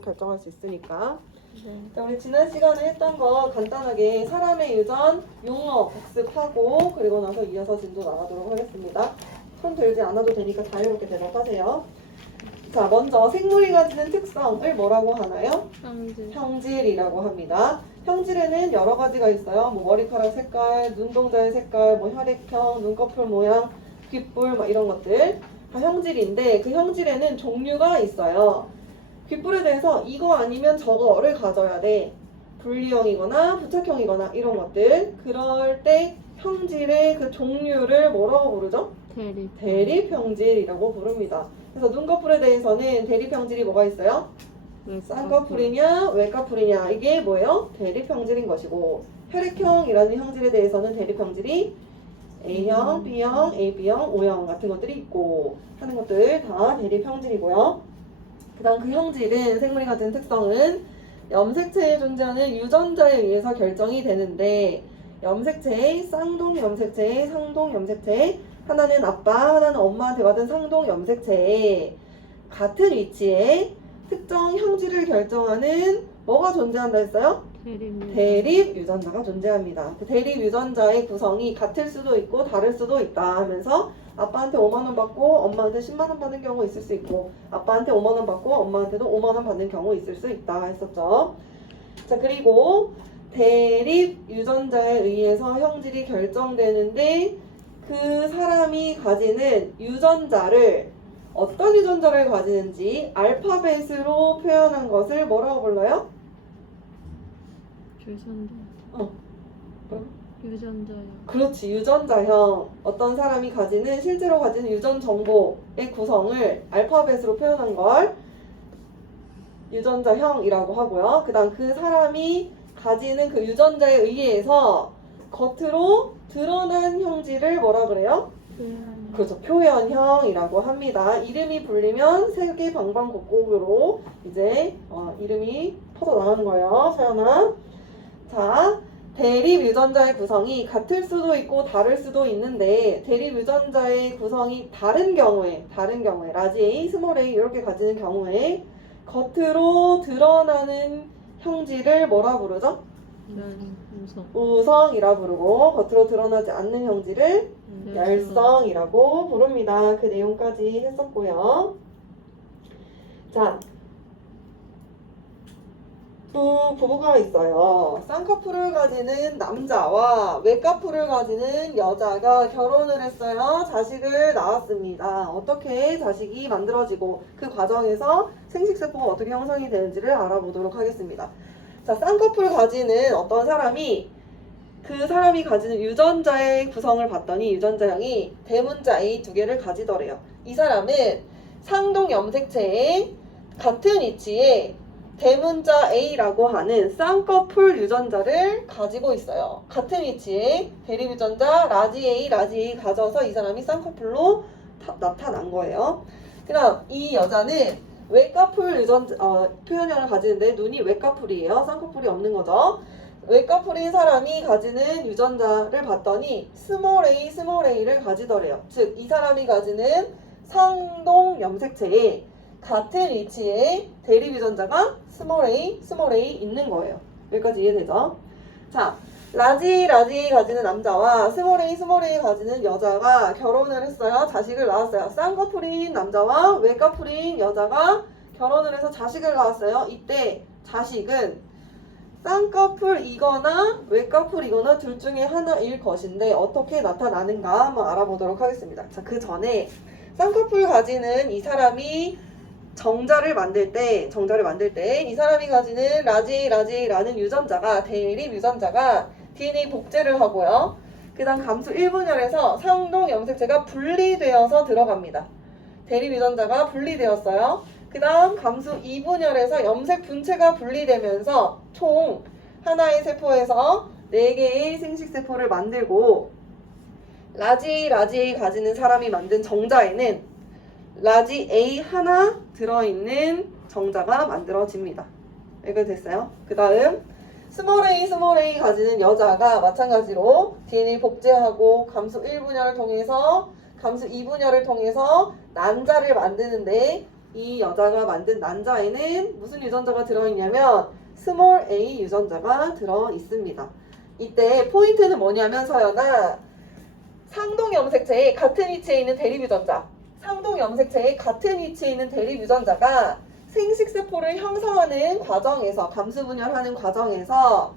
결정할 수 있으니까. 네. 자, 우리 지난 시간에 했던 거 간단하게 사람의 유전, 용어 복습하고 그리고 나서 이어서 진도 나가도록 하겠습니다. 손 들지 않아도 되니까 자유롭게 대답하세요. 자, 먼저 생물이 가지는 특성을 뭐라고 하나요? 형질. 형질이라고 합니다. 형질에는 여러 가지가 있어요. 뭐 머리카락 색깔, 눈동자의 색깔, 뭐 혈액형, 눈꺼풀 모양, 귓불 뭐 이런 것들 다 형질인데 그 형질에는 종류가 있어요. 귓불에 대해서 이거 아니면 저거를 가져야 돼. 분리형이거나 부착형이거나 이런 것들. 그럴 때 형질의 그 종류를 뭐라고 부르죠? 대립. 대립형질이라고 부릅니다. 그래서 눈꺼풀에 대해서는 대립형질이 뭐가 있어요? 쌍꺼풀이냐 외꺼풀이냐 이게 뭐예요? 대립형질인 것이고 혈액형이라는 형질에 대해서는 대립형질이 A형, B형, AB형, O형 같은 것들이 있고 하는 것들 다 대립형질이고요. 그 다음 그 형질은 생물이 가진 특성은 염색체에 존재하는 유전자에 의해서 결정이 되는데 염색체의 쌍동 염색체, 상동 염색체 하나는 아빠, 하나는 엄마한테 받은 상동 염색체에 같은 위치에 특정 형질을 결정하는 뭐가 존재한다 했어요? 대립 유전자가 존재합니다. 그 대립 유전자의 구성이 같을 수도 있고 다를 수도 있다 하면서 아빠한테 5만원 받고 엄마한테 10만원 받는 경우 있을 수 있고 아빠한테 5만원 받고 엄마한테도 5만원 받는 경우 있을 수 있다 했었죠. 자, 그리고 대립 유전자에 의해서 형질이 결정되는데 그 사람이 가지는 유전자를 어떤 유전자를 가지는지 알파벳으로 표현한 것을 뭐라고 불러요? 유전자. 뭐라고? 유전자요. 그렇지, 유전자형. 어떤 사람이 가지는 실제로 가지는 유전 정보의 구성을 알파벳으로 표현한 걸 유전자형이라고 하고요. 그 다음 그 사람이 가지는 그 유전자에 의해서 겉으로 드러난 형질을 뭐라 그래요? 그렇죠. 표현형이라고 합니다. 이름이 불리면 세계 방방곡곡으로 이제 이름이 퍼져나가는 거예요. 서연아. 자, 대립 유전자의 구성이 같을 수도 있고 다를 수도 있는데 대립 유전자의 구성이 다른 경우에 라지 A, 스몰 a 이렇게 가지는 경우에 겉으로 드러나는 형질을 뭐라 부르죠? 우성. 우성이라 부르고 겉으로 드러나지 않는 형질을 열성이라고 부릅니다. 그 내용까지 했었고요. 자, 또 부부가 있어요. 쌍꺼풀을 가지는 남자와 외꺼풀을 가지는 여자가 결혼을 했어요. 자식을 낳았습니다. 어떻게 자식이 만들어지고 그 과정에서 생식세포가 어떻게 형성이 되는지를 알아보도록 하겠습니다. 자, 쌍꺼풀을 가지는 어떤 사람이 그 사람이 가지는 유전자의 구성을 봤더니 유전자형이 대문자 A 두 개를 가지더래요. 이 사람은 상동 염색체에 같은 위치에 대문자 A라고 하는 쌍꺼풀 유전자를 가지고 있어요. 같은 위치에 대립 유전자 라지 A 가져서 이 사람이 쌍꺼풀로 나타난 거예요. 그다음 이 여자는 외꺼풀 유전자 표현형을 가지는데 눈이 외꺼풀이에요. 쌍꺼풀이 없는 거죠. 외꺼풀인 사람이 가지는 유전자를 봤더니 스몰 a를 가지더래요. 즉 이 사람이 가지는 상동 염색체에 같은 위치에 대립 유전자가 스몰 a 있는 거예요. 여기까지 이해되죠? 자, 라지 가지는 남자와 스몰 a 가지는 여자가 결혼을 했어요. 자식을 낳았어요. 쌍꺼풀인 남자와 외꺼풀인 여자가 결혼을 해서 자식을 낳았어요. 이때 자식은 쌍꺼풀이거나 외꺼풀이거나 둘 중에 하나일 것인데 어떻게 나타나는가 한번 알아보도록 하겠습니다. 자, 그 전에 쌍꺼풀 가지는 이 사람이 정자를 만들 때 이 사람이 가지는 라지라는 유전자가 대립 유전자가 DNA 복제를 하고요. 그 다음 감수 1분열에서 상동 염색체가 분리되어서 들어갑니다. 대립 유전자가 분리되었어요. 그 다음 감수 2분열에서 염색 분체가 분리되면서 총 하나의 세포에서 4개의 생식세포를 만들고 라지 가지는 사람이 만든 정자에는 라지 A 하나 들어있는 정자가 만들어집니다. 여기까지 됐어요? 그 다음 스몰 a 가지는 여자가 마찬가지로 DNA 복제하고 감수 1분열을 통해서 감수 2분열을 통해서 난자를 만드는데 이 여자가 만든 난자에는 무슨 유전자가 들어있냐면 스몰 a 유전자가 들어있습니다. 이때 포인트는 뭐냐면 서연아, 상동 염색체의 같은 위치에 있는 대립 유전자, 상동 염색체의 같은 위치에 있는 대립 유전자가 생식세포를 형성하는 과정에서, 감수 분열하는 과정에서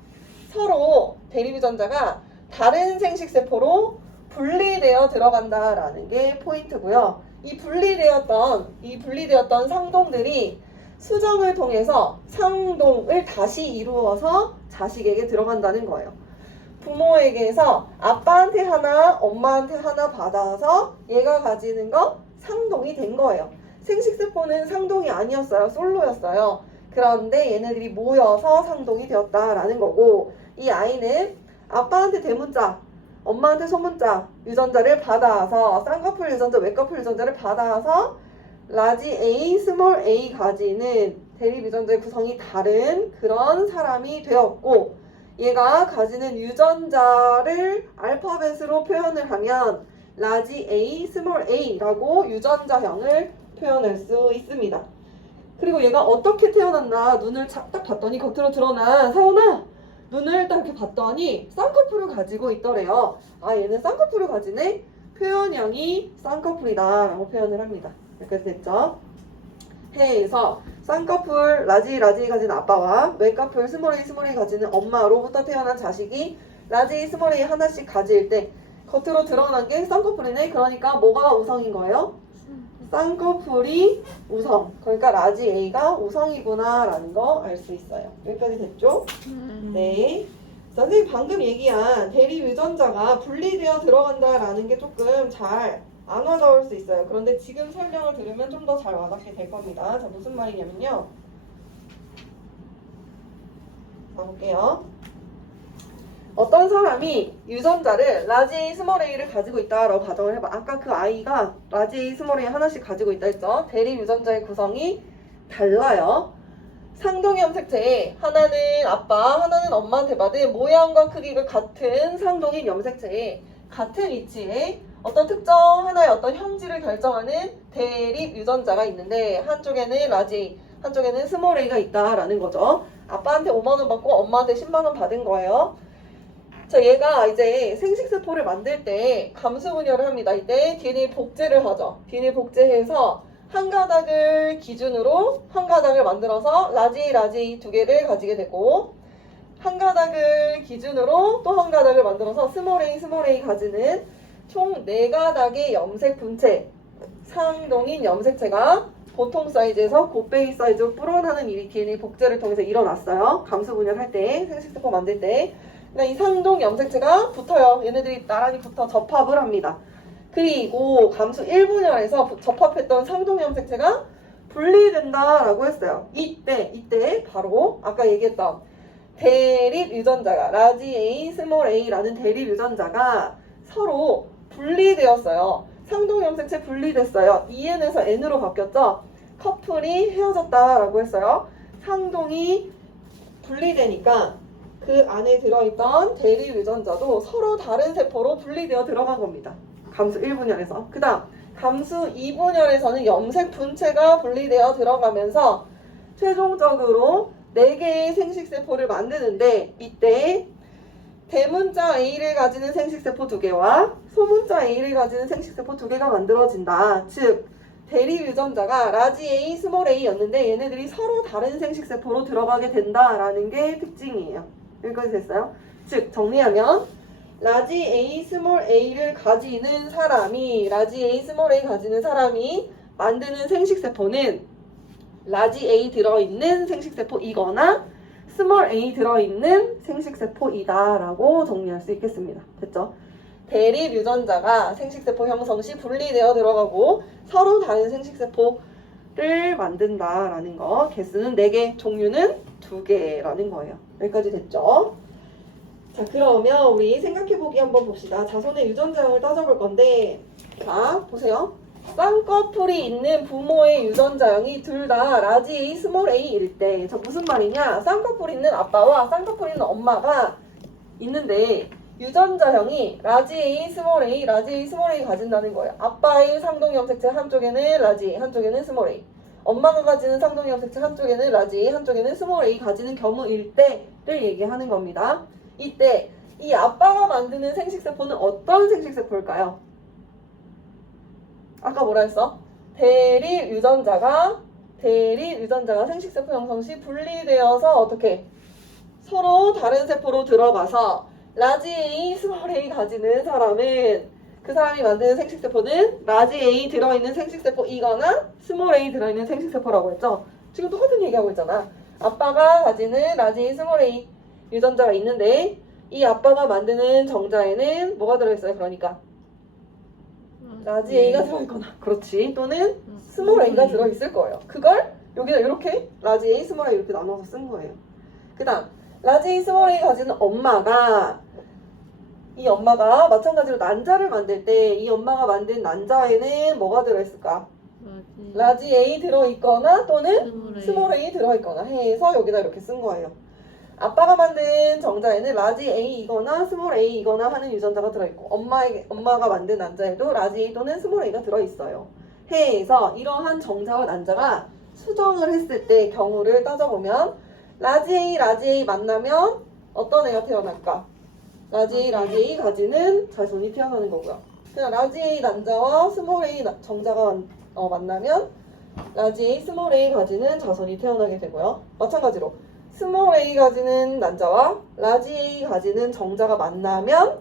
서로 대립 유전자가 다른 생식세포로 분리되어 들어간다라는 게 포인트고요. 이 분리되었던 상동들이 수정을 통해서 상동을 다시 이루어서 자식에게 들어간다는 거예요. 부모에게서 아빠한테 하나, 엄마한테 하나 받아서 얘가 가지는 거 상동이 된 거예요. 생식세포는 상동이 아니었어요. 솔로였어요. 그런데 얘네들이 모여서 상동이 되었다라는 거고, 이 아이는 아빠한테 대문자, 엄마한테 소문자 유전자를 받아서 쌍꺼풀 유전자, 외꺼풀 유전자를 받아서 라지 A, 스몰 A 가지는 대립 유전자의 구성이 다른 그런 사람이 되었고, 얘가 가지는 유전자를 알파벳으로 표현을 하면 라지 A, 스몰 A라고 유전자형을 표현할 수 있습니다. 그리고 얘가 어떻게 태어났나 눈을 딱 봤더니 겉으로 드러난 서연아, 눈을 딱 이렇게 봤더니 쌍꺼풀을 가지고 있더래요. 아, 얘는 쌍꺼풀을 가지네? 표현형이 쌍꺼풀이다 라고 표현을 합니다. 여기까지 됐죠? 해에서 쌍꺼풀 라지 가지는 아빠와 외꺼풀 스몰 A 가지는 엄마로부터 태어난 자식이 라지 스몰 A 하나씩 가질 때 겉으로 드러난 게 쌍꺼풀이네. 그러니까 뭐가 우성인 거예요? 쌍꺼풀이 우성. 그러니까 라지 A가 우성이구나 라는 거 알 수 있어요. 여기까지 됐죠? 네. 선생님 방금 얘기한 대립 유전자가 분리되어 들어간다라는 게 조금 잘 안 와닿을 수 있어요. 그런데 지금 설명을 들으면 좀 더 잘 와닿게 될 겁니다. 자, 무슨 말이냐면요. 가볼게요. 어떤 사람이 유전자를 라지 A, 스몰 A를 가지고 있다라고 가정을 해봐. 아까 그 아이가 라지 A, 스몰 A 하나씩 가지고 있다 했죠? 대립 유전자의 구성이 달라요. 상동 염색체에 하나는 아빠, 하나는 엄마한테 받은 모양과 크기가 같은 상동인 염색체에 같은 위치에 어떤 특정 하나의 어떤 형질을 결정하는 대립 유전자가 있는데 한쪽에는 라지 A, 한쪽에는 스몰 A가 있다라는 거죠. 아빠한테 5만 원 받고 엄마한테 10만 원 받은 거예요. 자, 얘가 이제 생식세포를 만들 때 감수 분열을 합니다. 이때 DNA 복제를 하죠. DNA 복제해서 한 가닥을 기준으로 한 가닥을 만들어서 라지 두 개를 가지게 되고, 한 가닥을 기준으로 또 한 가닥을 만들어서 스몰 A 가지는 총 4가닥의 염색 분체, 상동인 염색체가 보통 사이즈에서 곱베이 사이즈로 불어나는 일이 DNA 복제를 통해서 일어났어요. 감수 분열할 때, 생식세포 만들 때. 그러니까 이 상동 염색체가 붙어요. 얘네들이 나란히 붙어 접합을 합니다. 그리고 감수 1분열에서 접합했던 상동 염색체가 분리된다라고 했어요. 이때 바로 아까 얘기했던 대립 유전자가 라지 A, 스몰 A라는 대립 유전자가 서로 분리되었어요. 상동 염색체 분리됐어요. EN에서 N으로 바뀌었죠. 커플이 헤어졌다라고 했어요. 상동이 분리되니까 그 안에 들어있던 대립 유전자도 서로 다른 세포로 분리되어 들어간 겁니다. 감수 1분열에서. 그 다음 감수 2분열에서는 염색 분체가 분리되어 들어가면서 최종적으로 4개의 생식세포를 만드는데, 이때 대문자 A를 가지는 생식세포 2개와 소문자 A를 가지는 생식세포 2개가 만들어진다. 즉 대립 유전자가 라지 A, 스몰 A였는데 얘네들이 서로 다른 생식세포로 들어가게 된다라는 게 특징이에요. 여기까지 됐어요? 즉 정리하면 라지 A, 스몰 A를 가지는 사람이 만드는 생식세포는 라지 A 들어있는 생식세포이거나 스몰 A 들어있는 생식세포이다 라고 정리할 수 있겠습니다. 됐죠? 대립 유전자가 생식세포 형성 시 분리되어 들어가고 서로 다른 생식세포를 만든다라는 거. 개수는 4개, 종류는 2개라는 거예요. 여기까지 됐죠? 자, 그러면 우리 생각해보기 한번 봅시다. 자손의 유전자형을 따져볼 건데, 자, 보세요. 쌍꺼풀이 있는 부모의 유전자형이 둘 다 라지 A, 스몰 A일 때, 저 무슨 말이냐? 쌍꺼풀 있는 아빠와 쌍꺼풀 있는 엄마가 있는데 유전자형이 라지 A, 스몰 A 가진다는 거예요. 아빠의 상동 염색체 한쪽에는 라지 A, 한쪽에는 스몰 A. 엄마가 가지는 쌍둥이 염색체 한쪽에는 라지 A, 한쪽에는 스몰 A 가지는 경우일 때를 얘기하는 겁니다. 이때 이 아빠가 만드는 생식세포는 어떤 생식세포일까요? 아까 뭐라 했어? 대립 유전자가 생식세포 형성 시 분리되어서 어떻게 서로 다른 세포로 들어가서 라지 A, 스몰 A 가지는 사람은 그 사람이 만드는 생식세포는 라지 A 들어있는 생식세포이거나 스몰 A 들어있는 생식세포라고 했죠. 지금 똑같은 얘기하고 있잖아. 아빠가 가지는 라지 A, 스몰 A 유전자가 있는데 이 아빠가 만드는 정자에는 뭐가 들어있어요? 그러니까 라지 A가 들어있거나 그렇지 또는 스몰 A가 들어있을 거예요. 그걸 여기다 이렇게 라지 A, 스몰 A 이렇게 나눠서 쓴 거예요. 그 다음 라지 A, 스몰 A 가지는 이 엄마가 마찬가지로 난자를 만들 때 이 엄마가 만든 난자에는 뭐가 들어있을까? 라지 A 들어있거나 또는 스몰 A 들어있거나 해서 여기다 이렇게 쓴 거예요. 아빠가 만든 정자에는 라지 A이거나 스몰 A이거나 하는 유전자가 들어있고 엄마가 만든 난자에도 라지 A 또는 스몰 A가 들어있어요. 해서 이러한 정자와 난자가 수정을 했을 때 경우를 따져보면 라지 A 만나면 어떤 애가 태어날까? 라지 A 가지는 자손이 태어나는 거고요. 그냥 라지 A 난자와 스몰 A 정자가 만나면 라지 A, 스몰 A 가지는 자손이 태어나게 되고요. 마찬가지로 스몰 A 가지는 난자와 라지 A 가지는 정자가 만나면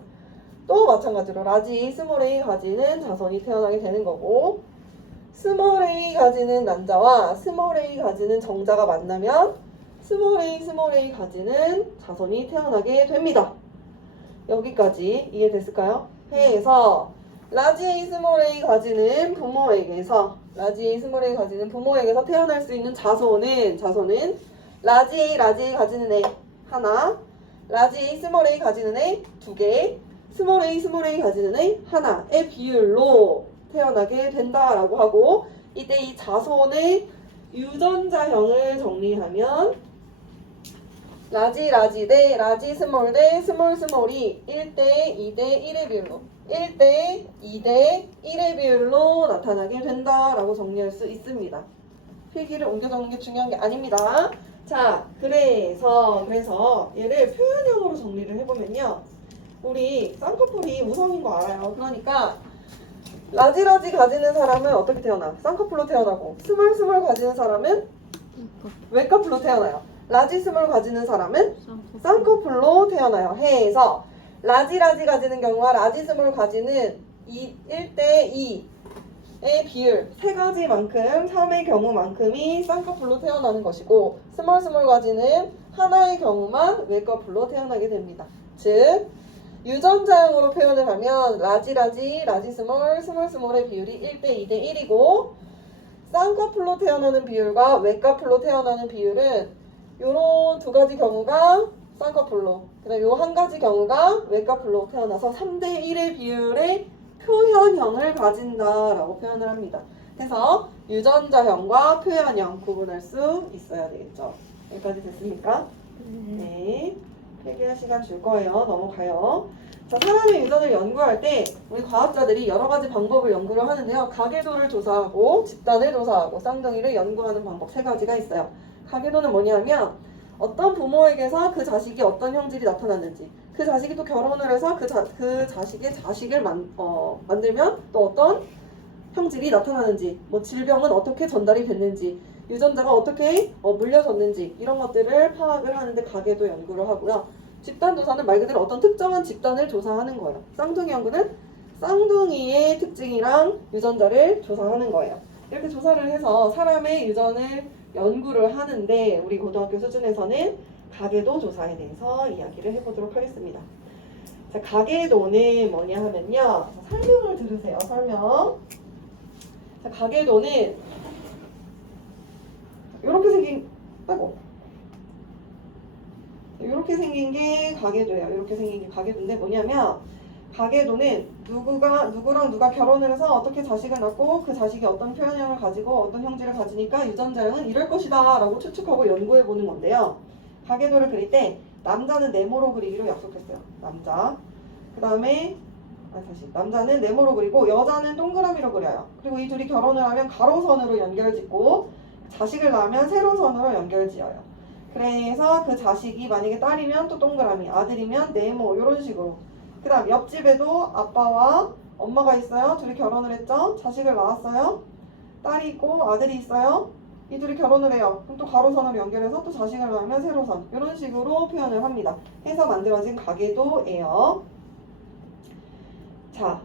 또 마찬가지로 라지 A, 스몰 A 가지는 자손이 태어나게 되는 거고 스몰 A 가지는 난자와 스몰 A 가지는 정자가 만나면 스몰 A 가지는 자손이 태어나게 됩니다. 여기까지 이해됐을까요? 해서 라지 A, 스몰 A 가지는 부모에게서 태어날 수 있는 자손은 라지 A 가지는 애 하나, 라지 A, 스몰 A 가지는 애 두 개, 스몰 A 가지는 애 하나의 비율로 태어나게 된다라고 하고 이때 이 자손의 유전자형을 정리하면 라지 대 라지 스몰 대 스몰이 1대 2대 1의 비율로 1대 2대 1의 비율로 나타나게 된다라고 정리할 수 있습니다. 필기를 옮겨 적는 게 중요한 게 아닙니다. 자, 그래서 얘를 표현형으로 정리를 해보면요. 우리 쌍꺼풀이 우성인 거 알아요. 그러니까 라지 가지는 사람은 어떻게 태어나? 쌍꺼풀로 태어나고 스몰 가지는 사람은 외꺼풀로 태어나요. 라지 스몰 가지는 사람은 쌍꺼풀로 태어나요. 해서 라지 가지는 경우와 라지 스몰 가지는 1대 2의 비율 3가지만큼 3의 경우만큼이 쌍꺼풀로 태어나는 것이고 스몰 가지는 하나의 경우만 외꺼풀로 태어나게 됩니다. 즉 유전자형으로 표현을 하면 라지 스몰의 비율이 1대 2대 1이고 쌍꺼풀로 태어나는 비율과 외꺼풀로 태어나는 비율은 요런 두 가지 경우가 쌍꺼풀로 그다음 요 한 가지 경우가 외꺼풀로 태어나서 3대 1의 비율의 표현형을 가진다라고 표현을 합니다. 그래서 유전자형과 표현형 구분할 수 있어야 되겠죠. 여기까지 됐습니까? 네. 필기할 시간 줄 거예요. 넘어가요. 자, 사람의 유전을 연구할 때 우리 과학자들이 여러 가지 방법을 연구를 하는데요. 가계도를 조사하고 집단을 조사하고 쌍둥이를 연구하는 방법 3가지가 있어요. 가계도는 뭐냐면 어떤 부모에게서 그 자식이 어떤 형질이 나타났는지 그 자식이 또 결혼을 해서 그 자식의 자식을 만들면 또 어떤 형질이 나타나는지 뭐 질병은 어떻게 전달이 됐는지 유전자가 어떻게 물려졌는지 이런 것들을 파악을 하는데 가계도 연구를 하고요. 집단 조사는 말 그대로 어떤 특정한 집단을 조사하는 거예요. 쌍둥이 연구는 쌍둥이의 특징이랑 유전자를 조사하는 거예요. 이렇게 조사를 해서 사람의 유전을 연구를 하는데 우리 고등학교 수준에서는 가계도 조사에 대해서 이야기를 해보도록 하겠습니다. 자, 가계도는 뭐냐 하면요. 설명을 들으세요. 설명. 자, 가계도는 이렇게 생긴 게 가계도예요. 이렇게 생긴 게 가계도인데 뭐냐면 가계도는 누구랑 누가 결혼을 해서 어떻게 자식을 낳고 그 자식이 어떤 표현형을 가지고 어떤 형질을 가지니까 유전자형은 이럴 것이다 라고 추측하고 연구해 보는 건데요. 가계도를 그릴 때 남자는 네모로 그리기로 약속했어요. 남자. 그 다음에 남자는 네모로 그리고 여자는 동그라미로 그려요. 그리고 이 둘이 결혼을 하면 가로선으로 연결짓고 자식을 낳으면 세로선으로 연결지어요. 그래서 그 자식이 만약에 딸이면 또 동그라미, 아들이면 네모 이런 식으로. 그 다음 옆집에도 아빠와 엄마가 있어요. 둘이 결혼을 했죠. 자식을 낳았어요. 딸이 있고 아들이 있어요. 이 둘이 결혼을 해요. 그럼 또 가로선으로 연결해서 또 자식을 낳으면 세로선 이런 식으로 표현을 합니다. 해서 만들어진 가계도예요. 자,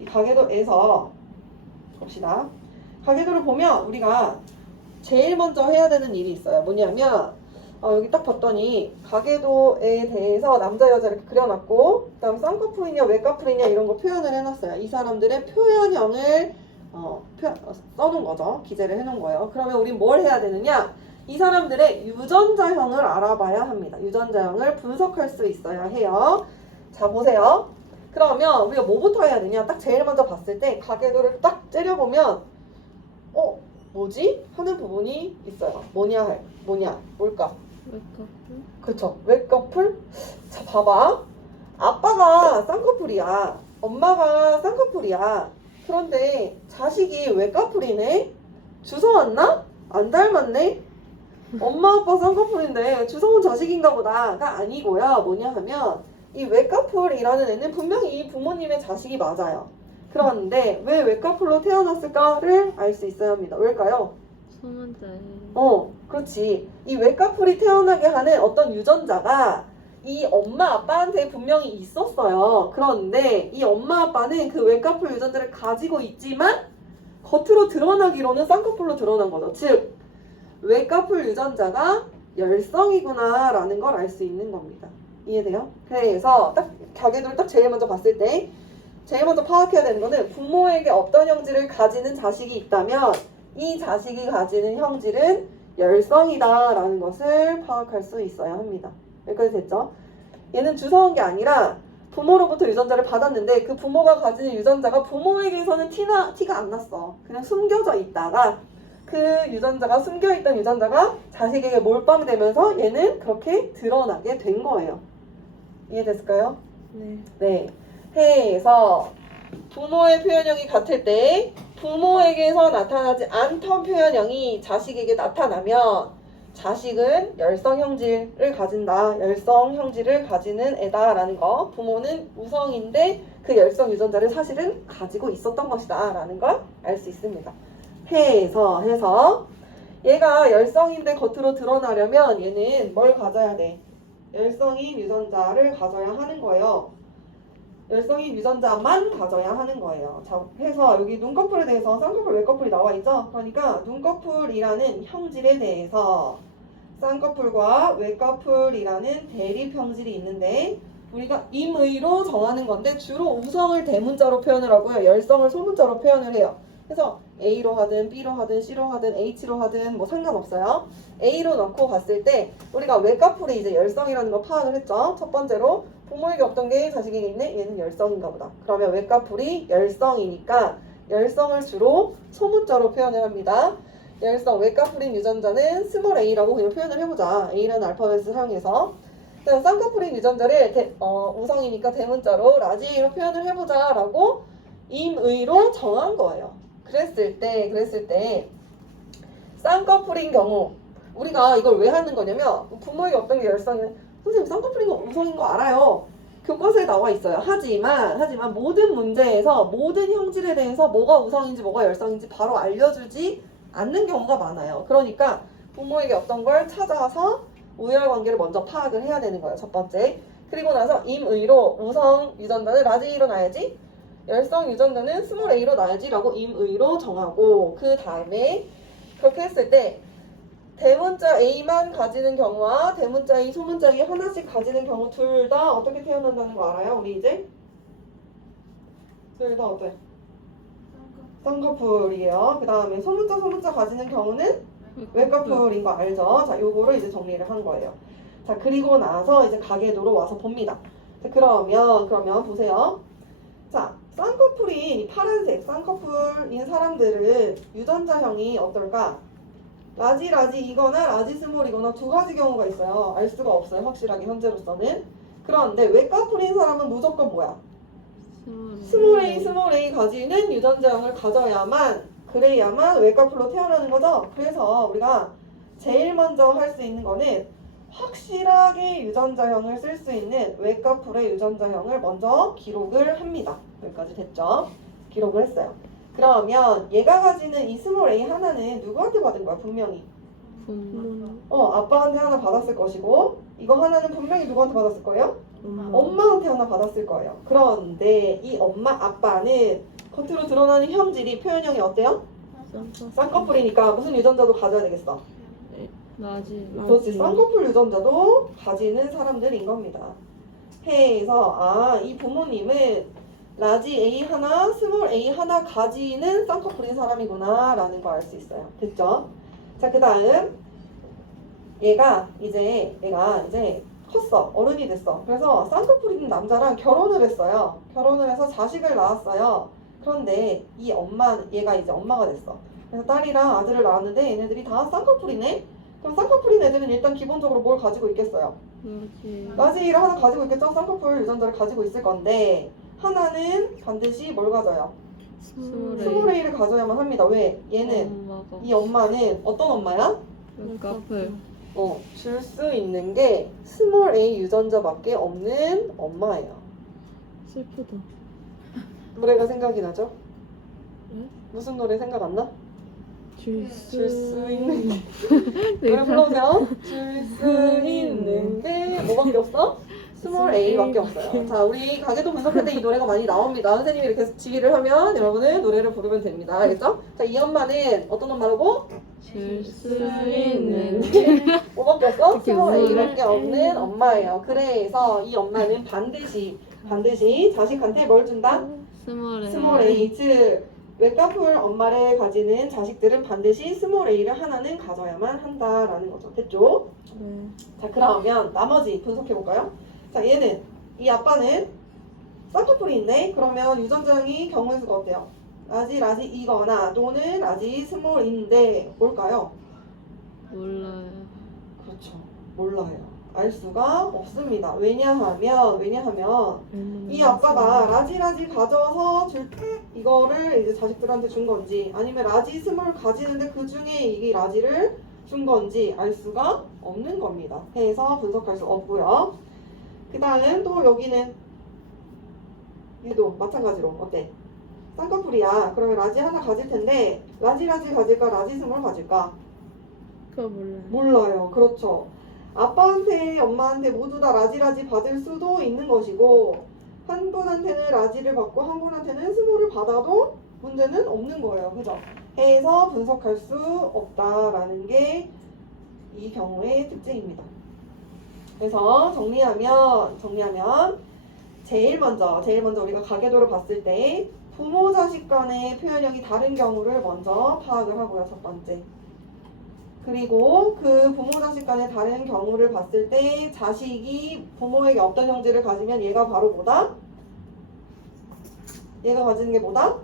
이 가계도에서 봅시다. 가계도를 보면 우리가 제일 먼저 해야 되는 일이 있어요. 뭐냐면 여기 딱 봤더니 가계도에 대해서 남자 여자 이렇게 그려놨고 그다음 쌍꺼풀이냐 외꺼풀이냐 이런 거 표현을 해놨어요. 이 사람들의 표현형을 써놓은 거죠. 기재를 해놓은 거예요. 그러면 우린 뭘 해야 되느냐? 이 사람들의 유전자형을 알아봐야 합니다. 유전자형을 분석할 수 있어야 해요. 자, 보세요. 그러면 우리가 뭐부터 해야 되냐? 딱 제일 먼저 봤을 때 가계도를 딱 째려보면 뭐지? 하는 부분이 있어요. 뭘까? 웨이크업. 그쵸. 외꺼풀? 자, 봐봐. 아빠가 쌍꺼풀이야. 엄마가 쌍꺼풀이야. 그런데 자식이 외꺼풀이네? 주워 왔나? 안 닮았네? 엄마 아빠 쌍꺼풀인데 주워 온 자식인가 보다가 아니고요. 뭐냐 하면 이 외꺼풀이라는 애는 분명히 이 부모님의 자식이 맞아요. 그런데 왜 외꺼풀로 태어났을까를 알 수 있어야 합니다. 왜일까요? 소문자예요. 그렇지. 이 외꺼풀이 태어나게 하는 어떤 유전자가 이 엄마 아빠한테 분명히 있었어요. 그런데 이 엄마 아빠는 그 외꺼풀 유전자를 가지고 있지만 겉으로 드러나기로는 쌍꺼풀로 드러난 거죠. 즉 외꺼풀 유전자가 열성이구나 라는 걸 알 수 있는 겁니다. 이해돼요? 그래서 딱 가계도를 딱 제일 먼저 봤을 때 제일 먼저 파악해야 되는 거는 부모에게 어떤 형질을 가지는 자식이 있다면 이 자식이 가지는 형질은 열성이다 라는 것을 파악할 수 있어야 합니다. 여기까지 됐죠? 얘는 주워온 게 아니라 부모로부터 유전자를 받았는데 그 부모가 가지는 유전자가 부모에게서는 티가 안 났어. 그냥 숨겨져 있다가 그 유전자가 숨겨있던 유전자가 자식에게 몰빵되면서 얘는 그렇게 드러나게 된 거예요. 이해됐을까요? 네. 네. 해서 부모의 표현형이 같을 때 부모에게서 나타나지 않던 표현형이 자식에게 나타나면 자식은 열성 형질을 가진다. 열성 형질을 가지는 애다라는 거. 부모는 우성인데 그 열성 유전자를 사실은 가지고 있었던 것이다 라는 걸 알 수 있습니다. 해서 얘가 열성인데 겉으로 드러나려면 얘는 뭘 가져야 돼? 열성인 유전자를 가져야 하는 거예요. 열성인 유전자만 가져야 하는 거예요. 자, 해서 여기 눈꺼풀에 대해서 쌍꺼풀, 외꺼풀이 나와 있죠? 그러니까 눈꺼풀이라는 형질에 대해서 쌍꺼풀과 외꺼풀이라는 대립 형질이 있는데 우리가 임의로 정하는 건데 주로 우성을 대문자로 표현을 하고요. 열성을 소문자로 표현을 해요. 그래서 A로 하든 B로 하든 C로 하든 H로 하든 뭐 상관없어요. A로 넣고 봤을 때 우리가 외꺼풀이 이제 열성이라는 거 파악을 했죠. 첫 번째로 부모에게 없던 게 자식에게 있네? 얘는 열성인가 보다. 그러면 외꺼풀이 열성이니까 열성을 주로 소문자로 표현을 합니다. 열성, 외꺼풀인 유전자는 스몰 a라고 그냥 표현을 해보자. A라는 알파벳을 사용해서. 쌍꺼풀인 유전자를 우성이니까 대문자로 라지 A로 표현을 해보자 라고 임의로 정한 거예요. 그랬을 때 쌍꺼풀인 경우 우리가 이걸 왜 하는 거냐면 부모에게 어떤 게 열성이면 선생님 쌍꺼풀인 거 우성인 거 알아요. 교과서에 나와 있어요. 하지만 모든 문제에서 모든 형질에 대해서 뭐가 우성인지 뭐가 열성인지 바로 알려주지 않는 경우가 많아요. 그러니까 부모에게 어떤 걸 찾아서 우열관계를 먼저 파악을 해야 되는 거예요. 첫 번째. 그리고 나서 임의로 우성 유전자는 라지 A로 놔야지 열성 유전자는 스몰 a로 놔야지 라고 임의로 정하고 그 다음에 그렇게 했을 때 대문자 A만 가지는 경우와 대문자 A, 소문자 A 하나씩 가지는 경우 둘 다 어떻게 태어난다는 거 알아요? 우리 이제? 둘 다 어때? 쌍꺼풀이에요. 그 다음에 소문자 가지는 경우는 외꺼풀인 거 알죠? 자, 요거를 이제 정리를 한 거예요. 자, 그리고 나서 이제 가계도로 와서 봅니다. 자, 그러면 보세요. 자, 쌍꺼풀인 이 파란색 쌍꺼풀인 사람들은 유전자형이 어떨까? 라지 이거나 라지 스몰이거나 두 가지 경우가 있어요. 알 수가 없어요. 확실하게 현재로서는. 그런데 외꺼풀인 사람은 무조건 뭐야? 스몰 a 가지는 유전자형을 가져야만 그래야만 외과풀로 태어나는 거죠. 그래서 우리가 제일 먼저 할 수 있는 거는 확실하게 유전자형을 쓸 수 있는 외과풀의 유전자형을 먼저 기록을 합니다. 여기까지 됐죠? 기록을 했어요. 그러면 얘가 가지는 이 스몰 a 하나는 누구한테 받은 거야? 분명히 부모. 아빠한테 하나 받았을 것이고, 이거 하나는 분명히 누구한테 받았을 거예요? 엄마한테 하나 받았을 거예요. 그런데 이 엄마 아빠는 겉으로 드러나는 형질이 표현형이 어때요? 쌍꺼풀이니까 무슨 유전자도 가져야 되겠어. 라지. 그렇지. 쌍꺼풀 유전자도 가지는 사람들인 겁니다. 해서 이 부모님은 라지 A 하나, 스몰 A 하나 가지는 쌍꺼풀인 사람이구나 라는 거 알 수 있어요. 됐죠? 자, 그 다음 얘가 이제 컸어. 어른이 됐어. 그래서 쌍꺼풀 있는 남자랑 결혼을 했어요. 결혼을 해서 자식을 낳았어요. 그런데 얘가 이제 엄마가 됐어. 그래서 딸이랑 아들을 낳았는데 얘네들이 다 쌍꺼풀이네? 그럼 쌍꺼풀인 애들은 일단 기본적으로 뭘 가지고 있겠어요? 라지. 라지를 하나 가지고 있겠죠? 쌍꺼풀 유전자를 가지고 있을 건데 하나는 반드시 뭘 가져요? 스몰 A를 가져야만 합니다. 왜? 얘는 이 엄마는 어떤 엄마야? 카풀. 줄 수 있는 게 스몰 A 유전자밖에 없는 엄마예요. 슬프다. 노래가 생각이 나죠? 네? 무슨 노래 생각 안 나? 줄 줄 수 있는 네, 노래 불러보세요. 줄 수 있는 게 뭐밖에 없어? 스몰 A밖에 없어요. 자, 우리 가계도 분석할 때 이 노래가 많이 나옵니다. 선생님이 이렇게 지휘를 하면 여러분은 노래를 부르면 됩니다. 알겠죠? 자, 이 엄마는 어떤 엄마라고? 줄 수 있는 뭐밖에 없어? 그게 스몰 무슨 A밖에 없는 엄마예요. 그래서 이 엄마는 반드시 자식한테 뭘 준다? 스몰 A, 즉 외과풀 엄마를 가지는 자식들은 반드시 스몰 A를 하나는 가져야만 한다라는 거죠. 됐죠? 네. 자, 그러면 나머지 분석해볼까요? 자, 이 아빠는 쌍꺼풀인데 그러면 유전자형이 경우의 수가 어때요? 라지이거나 또는 라지 스몰인데 뭘까요? 몰라요. 그렇죠. 몰라요. 알 수가 없습니다. 왜냐하면 이 아빠가 라지 가져서 이거를 이제 자식들한테 준 건지 아니면 라지 스몰 가지는데 그 중에 이게 라지를 준 건지 알 수가 없는 겁니다. 해서 분석할 수 없고요. 그 다음 또 여기는 얘도 마찬가지로 어때? 쌍꺼풀이야. 그러면 라지 하나 가질 텐데 라지 가질까 라지 스몰 가질까? 그거 몰라요. 몰라요. 그렇죠. 아빠한테 엄마한테 모두 다 라지 받을 수도 있는 것이고 한 분한테는 라지를 받고 한 분한테는 스몰을 받아도 문제는 없는 거예요. 그죠? 해서 분석할 수 없다라는 게 이 경우의 특징입니다. 그래서 정리하면 제일 먼저 우리가 가계도를 봤을 때 부모 자식 간의 표현형이 다른 경우를 먼저 파악을 하고요. 첫 번째. 그리고 그 부모 자식 간의 다른 경우를 봤을 때 자식이 부모에게 어떤 형질을 가지면 얘가 바로 뭐다? 얘가 가지는 게 뭐다?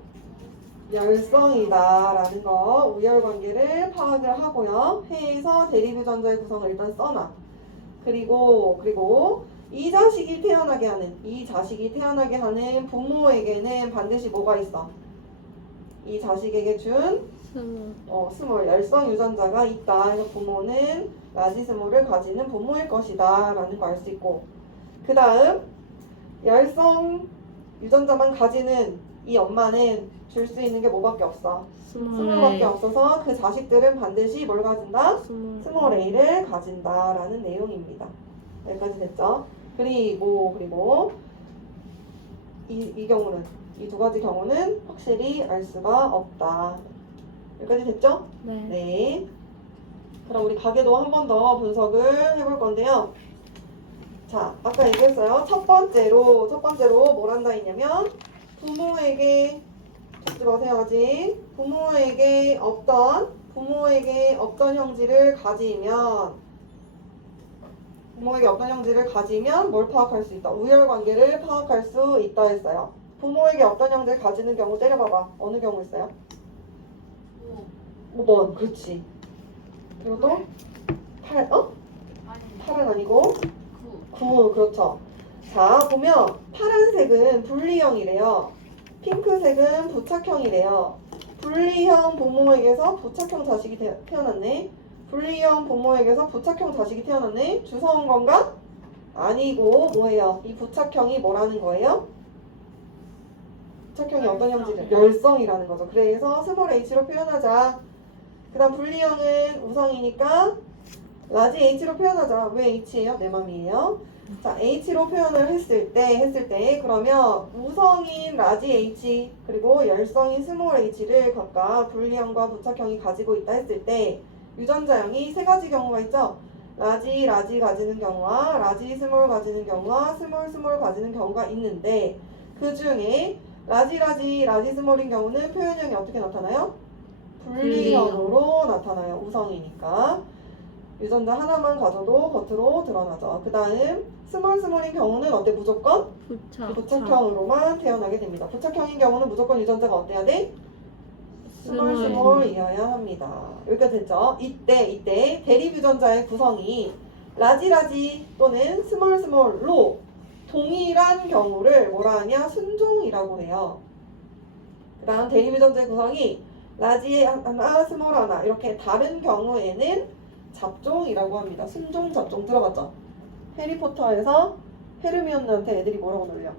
열성이다 라는 거 우열관계를 파악을 하고요. 해서 대립유전자의 구성을 일단 써놔. 그리고 이 자식이 태어나게 하는 부모에게는 반드시 뭐가 있어? 이 자식에게 준 스몰 열성 유전자가 있다. 그래서 부모는 라지 스몰을 가지는 부모일 것이다 라는 거 알 수 있고, 그 다음 열성 유전자만 가지는 이 엄마는 줄 수 있는 게 뭐밖에 없어? 스몰밖에 없어서 그 자식들은 반드시 뭘 가진다? 스몰 A를 가진다라는 내용입니다. 여기까지 됐죠? 그리고 이 경우는 이 두 가지 경우는 확실히 알 수가 없다. 여기까지 됐죠? 네. 네. 그럼 우리 가계도 한 번 더 분석을 해볼 건데요. 자, 아까 얘기했어요. 첫 번째로 뭘 한다 했냐면 부모에게 듣지 마세요 아직. 부모에게 없던 형질을 가지면 뭘 파악할 수 있다? 우열관계를 파악할 수 있다 했어요. 부모에게 없던 형질 가지는 경우 때려봐봐. 어느 경우 있어요? 5번. 그렇지. 그리고 또 8, 8은 아니고 9. 그렇죠. 자, 보면 파란색은 분리형이래요. 핑크색은 부착형이래요. 분리형 부모에게서 부착형 자식이 태어났네. 분리형 부모에게서 부착형 자식이 태어났네. 주워온 건가? 아니고 뭐예요? 이 부착형이 뭐라는 거예요? 부착형이 어떤 형질이에요? 열성이라는 거죠. 그래서 스몰 h로 표현하자. 그 다음 분리형은 우성이니까 라지 h로 표현하자. 왜 h예요? 내 맘이에요. 자, h로 표현을 했을 때 그러면 우성인 라지 h 그리고 열성인 스몰 h를 각각 분리형과 부착형이 가지고 있다 했을 때 유전자형이 세 가지 경우가 있죠. 라지 가지는 경우와 라지 스몰 가지는 경우와 스몰 가지는 경우가 있는데 그 중에 라지 스몰인 경우는 표현형이 어떻게 나타나요? 분리형으로 나타나요. 우성이니까. 유전자 하나만 가져도 겉으로 드러나죠. 그 다음 스몰인 경우는 어때? 무조건 부착형으로만 태어나게 됩니다. 부착형인 경우는 무조건 유전자가 어때야 돼? 스몰이어야 합니다. 여기까지 됐죠? 이때 대립 유전자의 구성이 라지 또는 스몰로 동일한 경우를 뭐라 하냐? 순종이라고 해요. 그 다음 대립 유전자의 구성이 라지 하나, 스몰 하나 이렇게 다른 경우에는 잡종이라고 합니다. 순종, 잡종 들어봤죠? 해리포터에서 헤르미온느한테 애들이 뭐라고 놀려?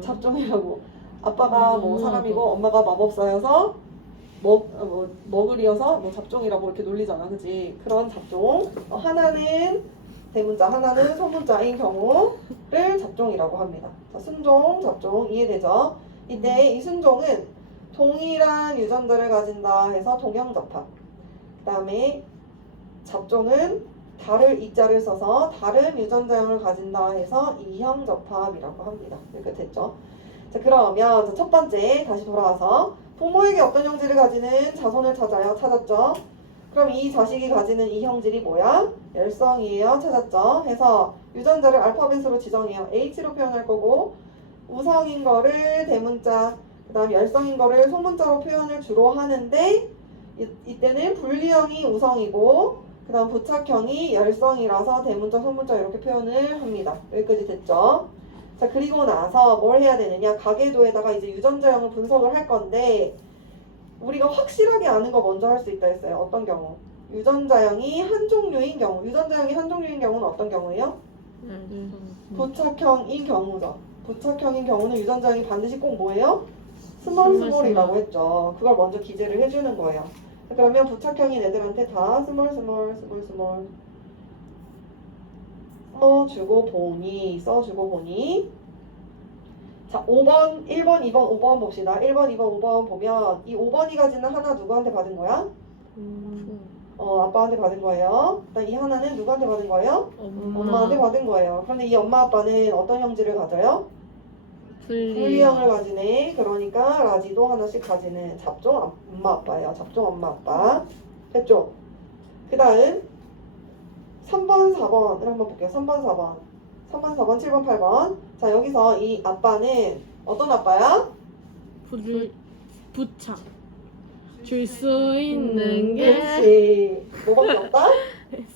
잡종이라고. 아빠가 뭐 사람이고 엄마가 마법사여서 먹으리여서 뭐 잡종이라고 이렇게 놀리잖아, 그지? 그런 잡종. 하나는 대문자, 하나는 소문자인 경우를 잡종이라고 합니다. 자, 순종, 잡종 이해되죠? 이때 이 순종은 동일한 유전자를 가진다 해서 동형접합. 그 다음에 잡종은 다를 이자를 써서 다른 유전자형을 가진다 해서 이형접합이라고 합니다. 이렇게 됐죠? 자, 그러면 첫 번째 다시 돌아와서 부모에게 어떤 형질을 가지는 자손을 찾았죠? 그럼 이 자식이 가지는 이 형질이 뭐야? 열성이에요. 찾았죠? 해서 유전자를 알파벳으로 지정해요. H로 표현할 거고 우성인 거를 대문자, 그 다음 열성인 거를 소문자로 표현을 주로 하는데 이때는 분리형이 우성이고 그 다음 부착형이 열성이라서 대문자, 소문자 이렇게 표현을 합니다. 여기까지 됐죠? 자, 그리고 나서 뭘 해야 되느냐? 가계도에다가 이제 유전자형을 분석을 할 건데 우리가 확실하게 아는 거 먼저 할 수 있다 했어요. 어떤 경우? 유전자형이 한 종류인 경우. 유전자형이 한 종류인 경우는 어떤 경우예요? 부착형인 경우죠. 부착형인 경우는 유전자형이 반드시 꼭 뭐예요? 스몰이라고 했죠. 그걸 먼저 기재를 해주는 거예요. 그러면 부착형인 애들한테 다 스몰 써주고 보니 자, 5번, 1번, 2번, 5번 봅시다. 1번, 2번, 5번 보면 이 5번이 가지는 하나 누구한테 받은 거야? 아빠한테 받은 거예요. 이 하나는 누구한테 받은 거예요? 엄마한테 받은 거예요. 그런데 이 엄마 아빠는 어떤 형질을 가져요? 분리형을 가지네. 그러니까 라지도 하나씩 가지는 잡종 엄마 아빠예요. 잡종 엄마 아빠. 됐죠? 그 다음 3번, 4번을 한번 볼게요. 3번, 4번, 7번, 8번. 자, 여기서 이 아빠는 어떤 아빠야? 부착 줄 수 있는 게 그렇지. 뭐밖에 없다?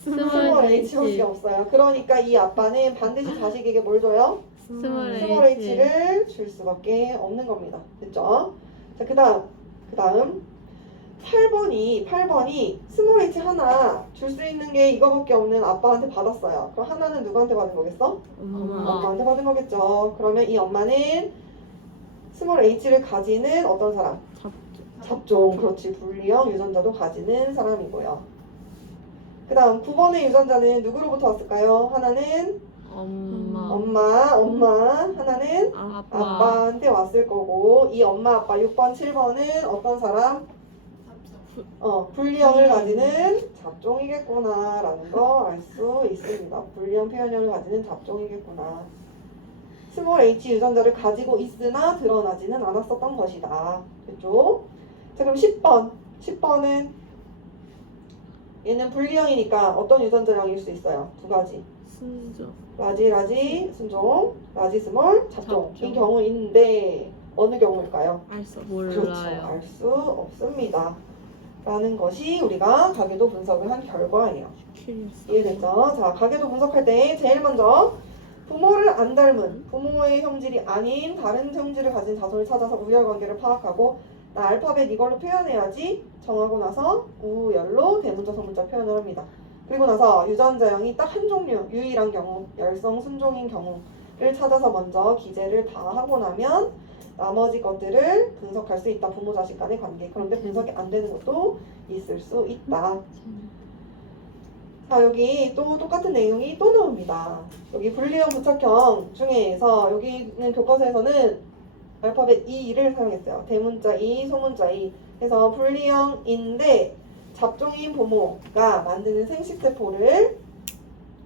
스몰 스몰 H밖에 없어요. 그러니까 이 아빠는 반드시 자식에게 뭘 줘요? 스몰 H를 줄 수밖에 없는 겁니다. 됐죠? 자, 그 다음 8번이 스몰 H 하나 줄 수 있는 게 이거밖에 없는 아빠한테 받았어요. 그럼 하나는 누구한테 받은 거겠어? 엄마한테 받은 거겠죠. 그러면 이 엄마는 스몰 H를 가지는 어떤 사람? 잡종. 그렇지. 분리형 유전자도 가지는 사람이고요. 그 다음 9번의 유전자는 누구로부터 왔을까요? 하나는 엄마, 하나는 아빠한테 왔을 거고 이 엄마, 아빠 6번, 7번은 어떤 사람? 분리형을 가지는 잡종이겠구나 라는 거 알 수 있습니다. 분리형 표현형을 가지는 잡종이겠구나. 스몰 H 유전자를 가지고 있으나 드러나지는 않았었던 것이다. 됐죠? 자, 그럼 10번은 얘는 분리형이니까 어떤 유전자형일 수 있어요? 두 가지. 순종 라지, 순종, 라지 스몰, 잡종인 경우인데 어느 경우일까요? 몰라요. 그렇죠. 알 수 없습니다. 라는 것이 우리가 가계도 분석을 한 결과예요. 이해됐죠? 자, 가계도 분석할 때 제일 먼저 부모를 안 닮은 부모의 형질이 아닌 다른 형질을 가진 자손을 찾아서 우열관계를 파악하고 나 알파벳 이걸로 표현해야지 정하고 나서 우열로 대문자 소문자 표현을 합니다. 그리고 나서 유전자형이 딱 한 종류, 유일한 경우, 열성 순종인 경우를 찾아서 먼저 기재를 다 하고 나면 나머지 것들을 분석할 수 있다. 부모 자식 간의 관계. 그런데 분석이 안 되는 것도 있을 수 있다. 자, 여기 또 똑같은 내용이 또 나옵니다. 여기 분리형 부착형 중에서 여기 있는 교과서에서는 알파벳 E를 사용했어요. 대문자 E, 소문자 E. 그래서 분리형인데 잡종인 부모가 만드는 생식세포를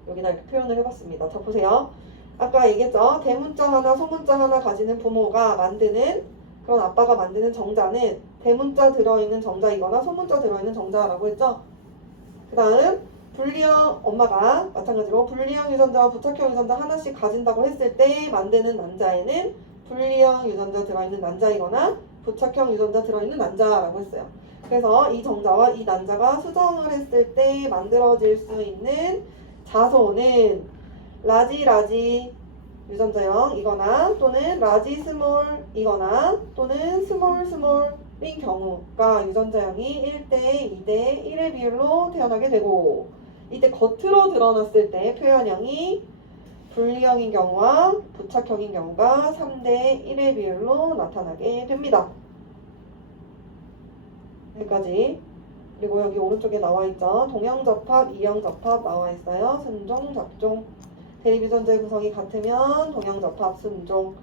여기다 이렇게 표현을 해봤습니다. 자, 보세요. 아까 얘기했죠. 대문자 하나, 소문자 하나 가지는 부모가 만드는 그런 아빠가 만드는 정자는 대문자 들어있는 정자이거나 소문자 들어있는 정자라고 했죠. 그 다음 분리형 엄마가 마찬가지로 분리형 유전자와 부착형 유전자 하나씩 가진다고 했을 때 만드는 난자에는 분리형 유전자 들어있는 난자이거나 부착형 유전자 들어있는 난자라고 했어요. 그래서 이 정자와 이 난자가 수정을 했을 때 만들어질 수 있는 자손은 라지 유전자형이거나 또는 라지 스몰이거나 또는 스몰인 경우가 유전자형이 1대 2대 1의 비율로 태어나게 되고 이때 겉으로 드러났을 때 표현형이 분리형인 경우와 부착형인 경우가 3대 1의 비율로 나타나게 됩니다. 여기까지. 그리고 여기 오른쪽에 나와있죠. 동형접합, 이형접합 나와있어요. 순종, 잡종. 대립유전자의 구성이 같으면 동형접합, 순종.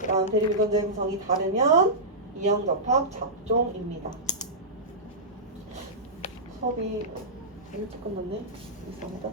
그 다음 대립유전자의 구성이 다르면 이형접합, 잡종입니다. 수업이 일찍 끝났네. 감사합니다.